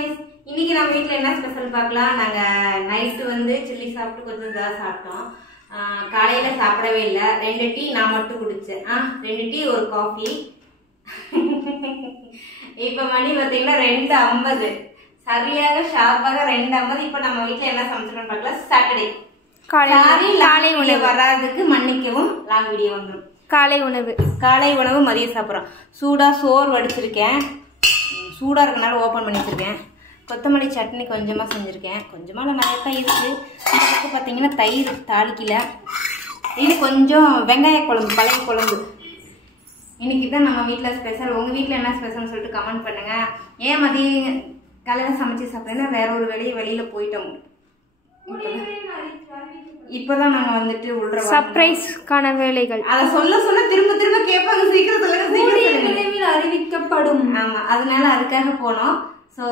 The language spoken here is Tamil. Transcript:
குட்டீஸ், இன்னைக்கு நம்ம வீட்டில் என்ன ஸ்பெஷல் பார்க்கலாம். நாங்கள் நைட்டு வந்து சில்லி சாப்பிட்டு கொஞ்சம் இதாக சாப்பிட்டோம். காலையில் சாப்பிடவே இல்லை. 2 டீ நான் மட்டும் குடித்தேன். 2 டீ ஒரு காஃபி. இப்போ மணி பார்த்தீங்கன்னா 2:50, சரியாக ஷார்ப்பாக 2:50. இப்போ நம்ம வீட்டில் என்ன சமைச்சிருக்கோம்னு பார்க்கலாம். சாட்டர்டே காலை உணவு வராதுக்கு மன்னிக்கவும், லாங் வீடியோ வந்துடும். காலை உணவு மதியம் சாப்பிட்றோம். சூடாக சோறு வடிச்சிருக்கேன். சூடாக இருக்கனால ஓப்பன் பண்ணி வச்சுருக்கேன். கொத்தமல்லி சட்னி கொஞ்சமாக செஞ்சுருக்கேன். கொஞ்சமாக நிறைய தான் இருக்குது. அதுக்கு பார்த்தீங்கன்னா தயிர் தாளிக்கல. இது கொஞ்சம் வெங்காய குழம்பு, பழைய குழம்பு. இன்னைக்கு தான் நம்ம வீட்டில் ஸ்பெஷல். உங்கள் வீட்டில் என்ன ஸ்பெஷல்னு சொல்லிட்டு கமெண்ட் பண்ணுங்கள். ஏன் மதியம் காலையில் சமைச்சு சாப்பிட்டேன்னா வேற ஒரு வெளியில் போயிட்டோம். இப்பதான் நாங்க வந்துட்டு உள்ள சர்ப்ரைஸ்க்கான வேலைகள் அத சொல்ல திரும்ப கேட்பாங்க. சீக்கிரம் சொல்லுங்க, விரைவில் அறிவிக்கப்படும். ஆமா, அதனால அதுக்காக போனோம். சோ